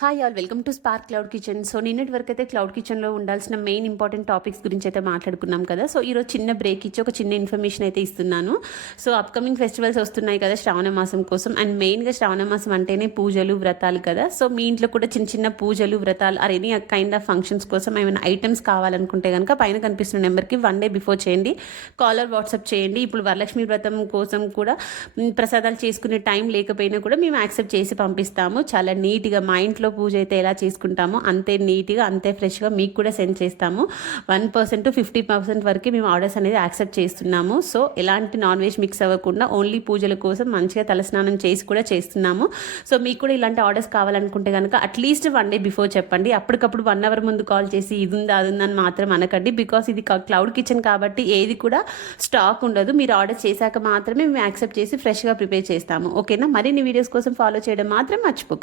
Hi all, welcome to spark cloud kitchen. So నిన్నటి వరకు అయితే క్లౌడ్ కిచెన్లో ఉండాల్సిన మెయిన్ ఇంపార్టెంట్ టాపిక్స్ గురించి అయితే మాట్లాడుకున్నాం కదా. సో ఈరోజు చిన్న బ్రేక్ ఇచ్చి ఒక చిన్న ఇన్ఫర్మేషన్ అయితే ఇస్తున్నాను. సో అప్కమింగ్ ఫెస్టివల్స్ వస్తున్నాయి కదా శ్రావణ మాసం కోసం, అండ్ మెయిన్గా శ్రావణ మాసం అంటేనే పూజలు వ్రతాలు కదా. సో మీ ఇంట్లో కూడా చిన్న చిన్న పూజలు వ్రతాలు or any kind of functions కోసం ఏమైనా ఐటమ్స్ కావాలనుకుంటే కనుక పైన కనిపిస్తున్న నెంబర్కి 1 day బిఫోర్ చేయండి, కాలర్ వాట్సాప్ చేయండి. ఇప్పుడు వరలక్ష్మి వ్రతం కోసం కూడా ప్రసాదాలు చేసుకునే టైం లేకపోయినా కూడా మేము యాక్సెప్ట్ చేసి పంపిస్తాము. చాలా నీట్గా మా ఇంట్లో పూజ అయితే ఎలా చేసుకుంటామో అంతే నీట్గా అంతే ఫ్రెష్గా మీకు కూడా సెండ్ చేస్తాము. 1% to 50% వరకు మేము ఆర్డర్స్ అనేది యాక్సెప్ట్ చేస్తున్నాము. సో ఎలాంటి నాన్ వెజ్ మిక్స్ అవ్వకుండా ఓన్లీ పూజల కోసం మంచిగా తలస్నానం చేసి కూడా చేస్తున్నాము. సో మీకు కూడా ఇలాంటి ఆర్డర్స్ కావాలనుకుంటే కనుక అట్లీస్ట్ 1 day బిఫోర్ చెప్పండి. అప్పటికప్పుడు 1 hour ముందు కాల్ చేసి ఇది ఉందా అది ఉందని మాత్రం అనకండి. బికాస్ ఇది క్లౌడ్ కిచెన్ కాబట్టి ఏది కూడా స్టాక్ ఉండదు. మీరు ఆర్డర్ చేశాక మాత్రమే మేము యాక్సెప్ట్ చేసి ఫ్రెష్గా ప్రిపేర్ చేస్తాము. ఓకేనా? మరిన్ని వీడియోస్ కోసం ఫాలో చేయడం మాత్రం మర్చిపోకండి.